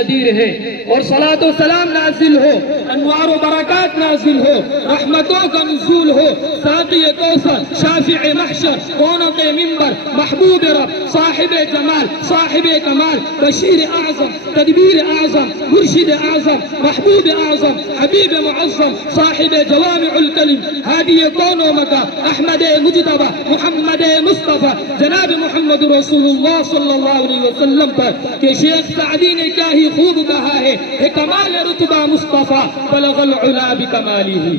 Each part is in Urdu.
قدیر ہے، اور صلاۃ و سلام نازل ہو، انوار و برکات نازل ہو، رحمتوں کا نزول ہو، ساقی کوثر، شافع محشر، کونوں کے ممبر، محبوب رب، صاحب جمال، صاحب کمال، بشیر اعظم، تدبیر اعظم، مرشد اعظم، محبوب اعظم، حبیب معظم، صاحب جوامع الکلم، ہادی کون و مکہ، احمد مجتبی، محمد مصطفیٰ، جناب محمد رسول اللہ صلی اللہ علیہ وسلم پر کہ شیخ سعدی نے کیا ہی خوب کہا ہے، کمال رتبہ مصطفیٰ بلغ العلا بکمالہ،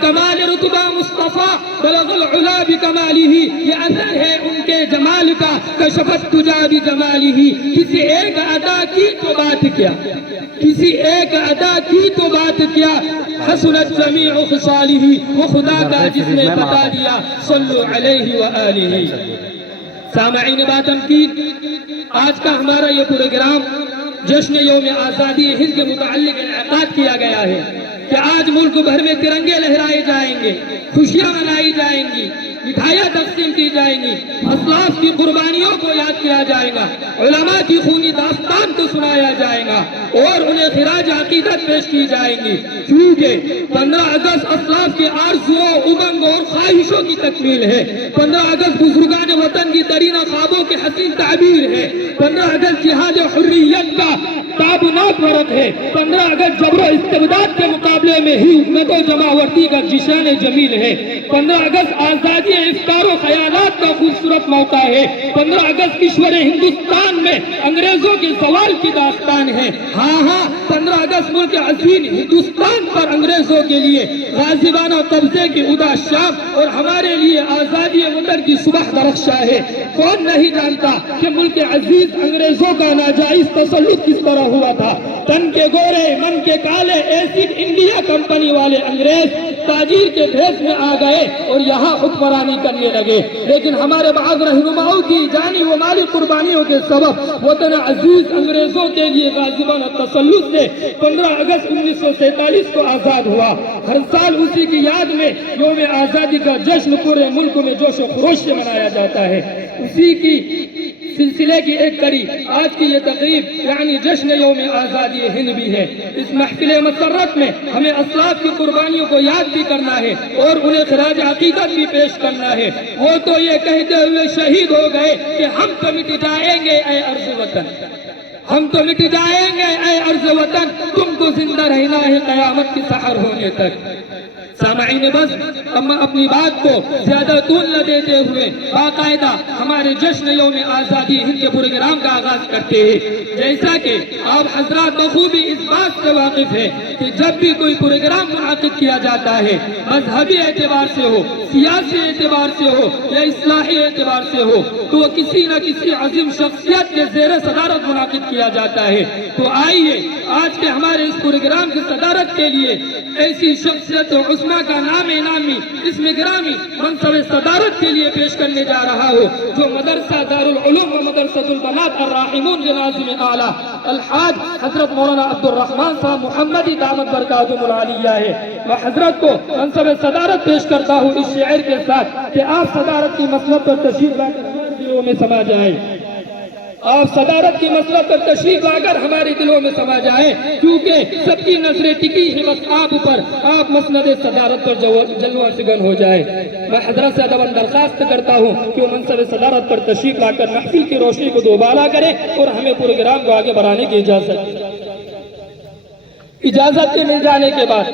کمال رتبہ مصطفیٰ بلغ العلا بکمالہ، یہ اثر ہے ان کے جمال کا، کشفت تجا بجمالہ، کسی ایک ادا کی تو بات کیا، کسی ایک ادا کی تو بات کیا، حسنت جمیع خصالہ، وہ خدا کا جس نے بتا دیا، صلو علیہ وآلہ۔ سامعین باتمکین، آج کا ہمارا یہ پروگرام جشن یوم آزادی ہند کے متعلق انعقاد کیا گیا ہے کہ آج ملک بھر میں ترنگے لہرائے جائیں گے، خوشیاں منائی جائیں گی، مٹھائیاں تقسیم کی جائیں گی، اسلاف کی قربانیوں کو یاد کیا جائے گا، علماء کی خونی داستان کو سنایا جائے گا، اور انہیں خراج عقیدت پیش کی جائیں گی، کیونکہ 15 اگست اسلاف کے آرزوؤں، امنگ اور خواہشوں کی تکمیل ہے، 15 اگست بزرگان وطن کی ترین خوابوں کے حسین تعبیر ہے، 15 اگست جہاد حریت کا تابناک ورق ہے، 15 اگست جبر و استبداد کے مقابلے میں ہی امت و جماورتی کا جشن جمیل ہے، 15 اگست آزادی افکار و خیالات کا خوبصورت موقع ہے، 15 اگست کشور ہندوستان میں انگریزوں کے زوال کی داستان ہے، ہاں 15 اگست ملک عظیم ہندوستان پر انگریزوں کے لیے غازبانہ قبضے کی ادا شام اور ہمارے لیے آزادی وطن کی صبح درخشاں ہے۔ کون نہیں جانتا کہ ملک عزیز انگریزوں کا ناجائز تسلط کس طرح ہوا تھا، تن کے گورے من کے کالے ایسڈ انڈیا کمپنی والے انگریز تاجر کے بھیس میں آ گئے اور یہاں حکمرانی کرنے لگے، لیکن ہمارے بعض رہنماؤں کی جانی و مالی قربانیوں کے سبب وطن عزیز انگریزوں کے لیے غازبانہ تسلط سے 15 اگست 1947 کو آزاد ہوا۔ ہر سال اسی کی یاد میں یوم آزادی کا جشن پورے ملک میں جوش و خروش سے منایا جاتا ہے۔ اسی کی سلسلے کی ایک کڑی آج کی یہ تقریب یعنی جشن یوم آزادی ہند بھی ہے۔ اس محفل مسرت میں ہمیں اسلاف کی قربانیوں کو یاد بھی کرنا ہے اور انہیں خراج عقیدت بھی پیش کرنا ہے۔ وہ تو یہ کہتے ہوئے شہید ہو گئے کہ ہم تو مٹ جائیں گے اے ارض وطن، ہم تو مٹ جائیں گے اے ارض وطن، تم کو زندہ رہنا ہے قیامت کی سحر ہونے تک۔ سامعین بس ہم اپنی بات کو زیادہ طول نہ دیتے ہوئے باقاعدہ ہمارے جشن یوم آزادی ہند کے پروگرام کا آغاز کرتے ہیں۔ جیسا کہ آپ حضرات بخوبی اس بات سے واقف ہیں کہ جب بھی کوئی پروگرام منعقد کیا جاتا ہے، مذہبی اعتبار سے ہو، سیاسی اعتبار سے ہو یا اصلاحی اعتبار سے ہو، تو وہ کسی نہ کسی عظیم شخصیت کے زیر صدارت منعقد کیا جاتا ہے۔ تو آئیے آج کے ہمارے اس پروگرام کی صدارت کے لیے ایسی شخصیت عظمیٰ کا نام نامی اسم گرامی منصب صدارت کے لیے پیش کرنے جا رہا ہو، جو مدرسہ دارالعلوم و مدرسۃ البنات الراحمون کے ناظم اعلیٰ الحاج حضرت مولانا عبدالرحمن صاحب محمدی دامت برکاتہم العالیہ ہے۔ میں حضرت کو منصب صدارت پیش کرتا ہوں اس شعر کے ساتھ کہ آپ صدارت کی مسلط پر تشریف لا کر ہمارے دلوں میں سما جائیں، آپ صدارت کی مسلط پر تشریف لا کر ہمارے دلوں میں سما جائیں، کیونکہ سب کی نظریں ٹکی ہیں بس آپ پر، آپ مسند صدارت پر جلوہ شگن ہو جائیں۔ میں حضرت سے ادب درخواست کرتا ہوں کہ وہ منصب صدارت پر تشریف لا کر محفل کی روشنی کو دوبالا کریں اور ہمیں پروگرام کو آگے بڑھانے کی اجازت کے مل جانے کے بعد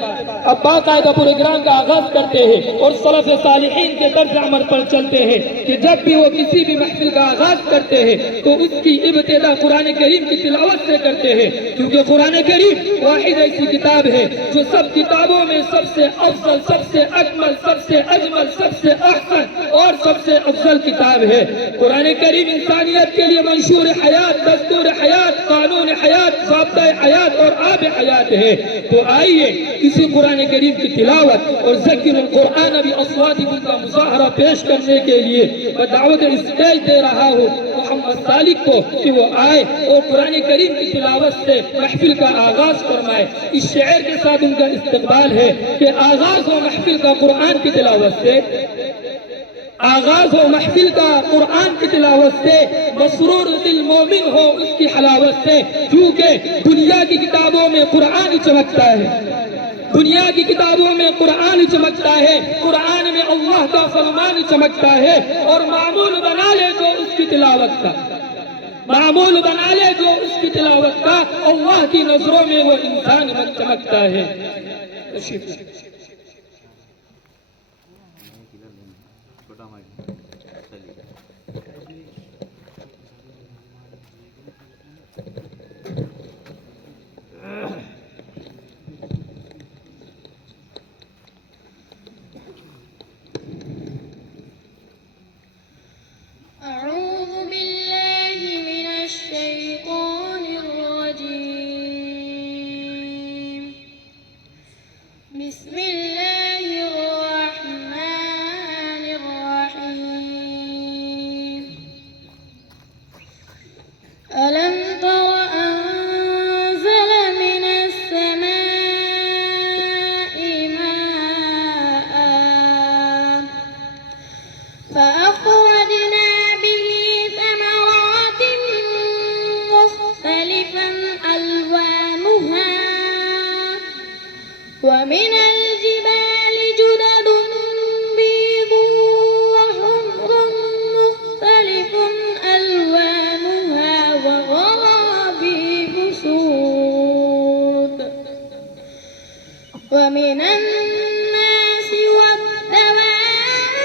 اب باقاعدہ پروگرام کا آغاز کرتے ہیں اور سلف صالحین کے طرز عمل پر چلتے ہیں کہ جب بھی وہ کسی بھی محفل کا آغاز کرتے ہیں تو اس کی ابتدا قرآن کریم کی تلاوت سے کرتے ہیں، کیونکہ قرآن کریم واحد ایسی کتاب ہے جو سب کتابوں میں سب سے افضل، سب سے اکمل، سب سے اجمل، سب سے احسن اور سب سے افضل کتاب ہے۔ قرآن کریم انسانیت کے لیے منشور حیات، دستور حیات، قانون حیات، ضابطہ حیات اور آب حیات ہے۔ تو آئیے اسی قرآن کریم کی تلاوت اور ذکر القرآن باصواتکم کا مظاہرہ پیش کرنے کے لیے میں دعوت اسٹیج دے رہا ہوں محمد سالک کو کہ وہ آئے اور قرآن کریم کی تلاوت سے محفل کا آغاز فرمائے۔ اس شعر کے ساتھ ان کا استقبال ہے کہ آغاز ہو محفل کا قرآن کی تلاوت سے، آغاز ہو محفل کا قرآن کی تلاوت سے، مسرور دل مومن ہو اس کی حلاوت سے، کیونکہ دنیا کی کتابوں میں قرآن چمکتا ہے، دنیا کی کتابوں میں قرآن چمکتا ہے، قرآن میں اللہ کا فرمان چمکتا ہے، اور معمول بنا لے جو اس کی تلاوت کا، معمول بنا لے جو اس کی تلاوت کا، اللہ کی نظروں میں وہ انسان چمکتا ہے۔ أعوذ بالله من الشيطان الرجيم. بسم الله الرحمن الرحيم. ألم تر أنزل من السماء ماء فأخرجنا به ثمرات مختلفا ألوانها ومن الجبال جدد بيض وحمر مختلف ألوانها وغرابيب سود ومن الناس والدواب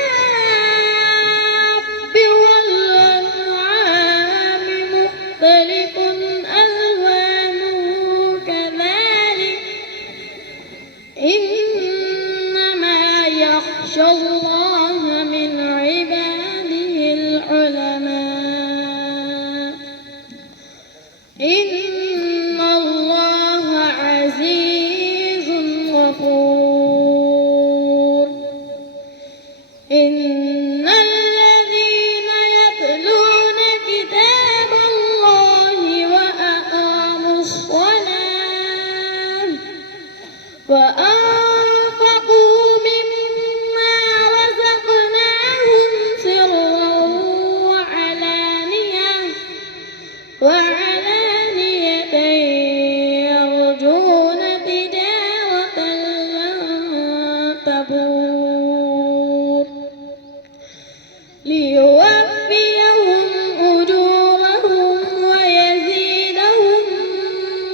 والأنعام مختلف ألوانه كذلك إنما يخشى الله من عباده العلماء إن الله عزيز غفور. إن الذين يتلون كتاب الله وأقاموا الصلاة وأنفقوا مما رزقناهم سرا وعلانية يرجون تجارة لن تبور ليوفيهم أجورهم ويزيدهم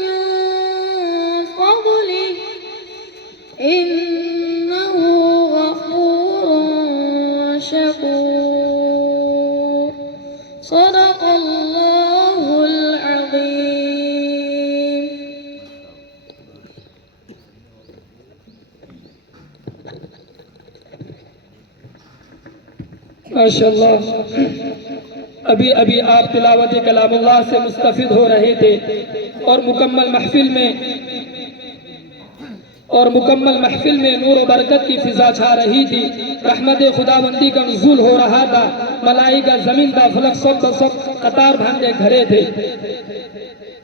من فضله إنه غفور شكور. صدق الله العظيم. ماشاءاللہ، ابھی آپ تلاوت کلام اللہ سے مستفید ہو رہے تھے، اور مکمل محفل میں نور و برکت کی فضا چھا رہی تھی، رحمت خداوندی کا نزول ہو رہا تھا، ملائکہ زمین کا فلک سب قطار باندھے کھڑے تھے۔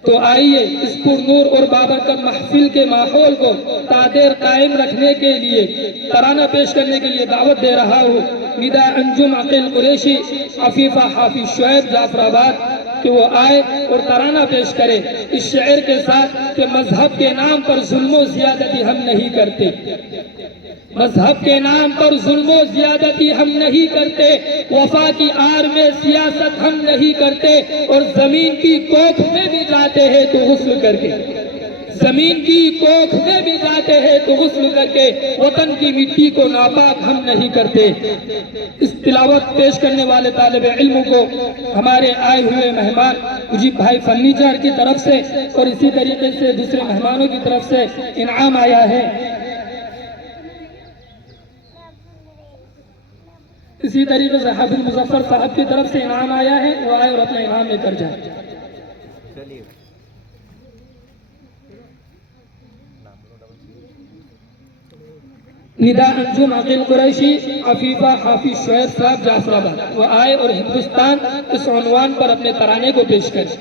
تو آئیے اس پر نور اور بابرکت محفل کے ماحول کو تعدیر قائم رکھنے کے لیے، ترانہ پیش کرنے کے لیے دعوت دے رہا ہوں ندا انجم عقیل قریشی عفیفہ حافظ شعیب جعفر آباد کہ وہ آئے اور ترانہ پیش کرے اس شعر کے ساتھ کہ مذہب کے نام پر ظلم و زیادتی ہم نہیں کرتے، مذہب کے نام پر ظلم و زیادتی ہم نہیں کرتے، وفا کی آڑ میں سیاست ہم نہیں کرتے، اور زمین کی کوکھ میں بھی جاتے ہیں تو غسل کر کے، زمین کی کوکھ میں بھی جاتے ہیں تو غسل کر کے، وطن کی مٹی کو ناپاک ہم نہیں کرتے۔ اس تلاوت پیش کرنے والے طالب علم کو ہمارے آئے ہوئے مہمان مجیب بھائی فرنیچر کی طرف سے اور اسی طریقے سے دوسرے مہمانوں کی طرف سے انعام آیا ہے، اسی طریقے سے حافظ مظفر صاحب کی طرف سے انعام آیا ہے، وہ آئے اور اپنا انعام لے کر جائے۔ ندا انجم عقیل قریشی عفیفہ حافظ شعیب صاحب جعفر آباد، وہ آئے اور ہندوستان اس عنوان پر اپنے ترانے کو پیش کریں۔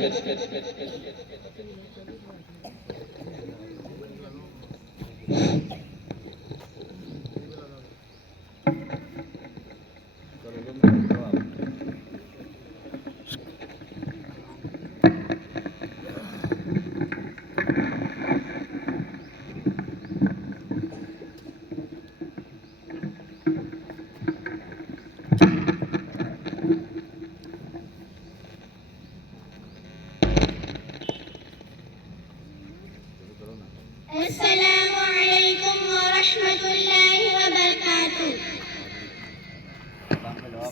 السلام علیکم ورحمۃ اللہ وبرکاتہ.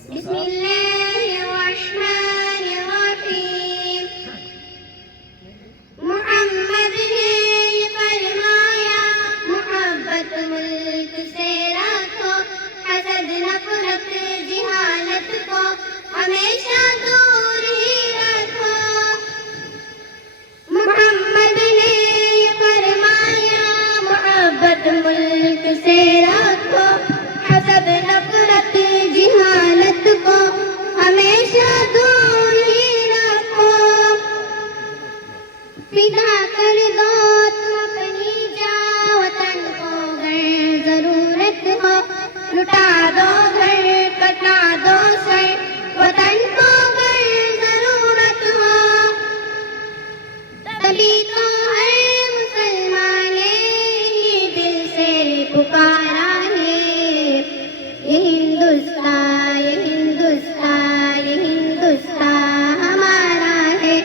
بسم اللہ الرحمن الرحیم. محمد نے یہ فرمایا محبت ملک سے رکھو, حسد نفرت جہالت کو ہمیشہ دور ہی رکھو. محمد نے یہ فرمایا محبت ملک سے رکھو, حسد نفرت جہالت کو ہمیشہ دور ہی رکھو. فدا کر دو تم اپنی جان وطن کو گر ضرورت ہو, لٹا دو گھر کٹا دو سر وطن کو گر ضرورت ہو. تبھی تو ہر مسلمان نے دل سے پکارا ہے, یہ ہندوستان یہ ہندوستان یہ ہندوستان ہمارا ہے.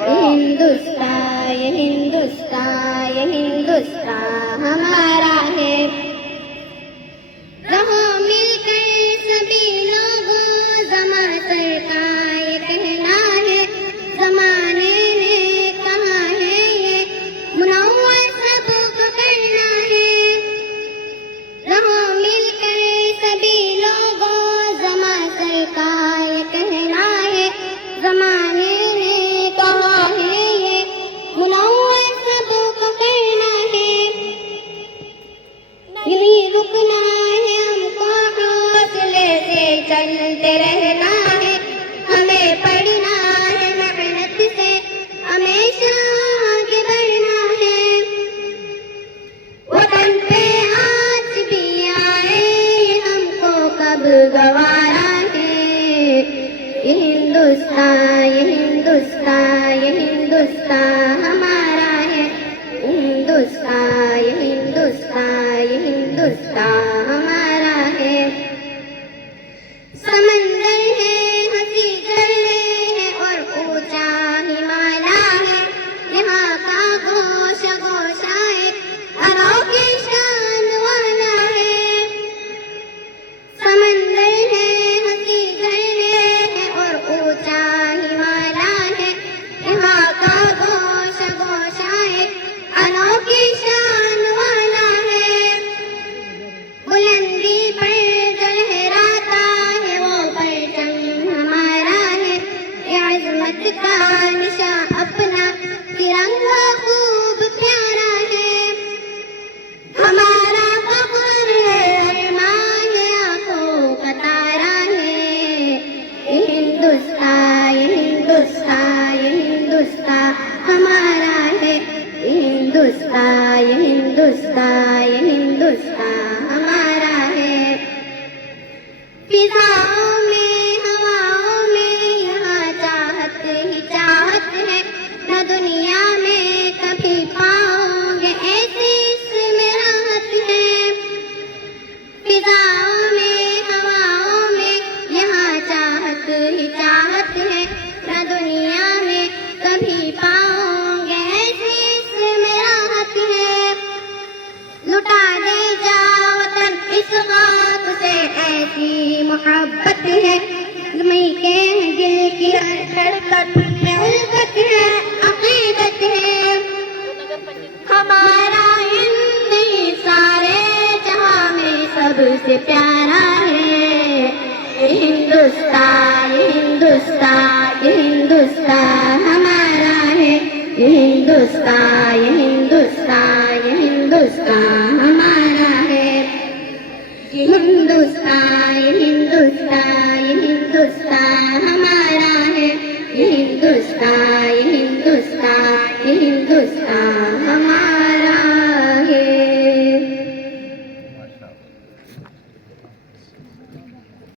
یہ ہندوستان یہ ہندوستان یہ ہندوستان ہمارا ہے. رہو مل کر سبھی لوگوں, زماں سر کا یہ کہنا ہے, زمانے نے کہا ہے یہ منور سب کو کرنا ہے. رہو مل کر سبھی لوگوں, زماں سر کا یہ کہنا ہے, زمانے نے کہا ہے یہ منور سب کو کرنا ہے. نہیں رکنا ہے ہم کو, حوصلے سے چلتے رہنا ہے. ہمیں پڑھنا ہے محنت سے, ہمیشہ آگے بڑھنا ہے. وطن پہ آج بھی آئے ہم کو کب گوارا ہے. یہ ہندوستان یہ ہندوستان یہ ہندوستان ہمارا ہے. ہندوستان یہ ہندوستان یہ ہندوستان ہمارا ہے. سمندر ہے ہنسی جھرنے ہے اور اونچا ہمالیہ ہے, یہاں کا گوشہ گوشہ ایک انوکھی شان والا ہے. سمندر ہے ہنسی جھرنے ہے اور اونچا ہمالیہ ہے, یہاں کا گوشہ گوشہ ایک انوکھی شان والا ہے. بلندی پر جو لہراتا ہے وہ پرچم ہمارا ہے. یہ عظمت کا نشاں اپنا ترنگا خوب پیارا ہے. ہمارا فخر ہے ارمان آنکھوں کا تارا ہے. یہ ہندوستان یہ ہندوستان یہ ہندوستان ہمارا ہے. یہ ہندوستان یہ ہندوستان یہ ہندوستان ہمارا ہے. فضاؤں میں ہواؤں میں یہاں چاہت ہی چاہت ہے, نہ دنیا میں کبھی پاؤں گے ایسی اس میں راحت ہے. فضاؤں میں ہواؤں میں یہاں چاہت ہی چاہت ہے, نہ دنیا میں کبھی پاؤں گے ایسی اس میں راحت ہے. لٹا دے جا وطن اس خاک سے ایسی محبت ہے, زمیں کے دل کی ہر دھڑکن میں الفت ہے, عقیدت ہے. ہمارا ہند ہی سارے جہاں میں سب سے پیارا ہے. یہ ہندوستان یہ ہندوستان یہ ہندوستان ہمارا ہے. یہ ہندوستان یہ ہندوستان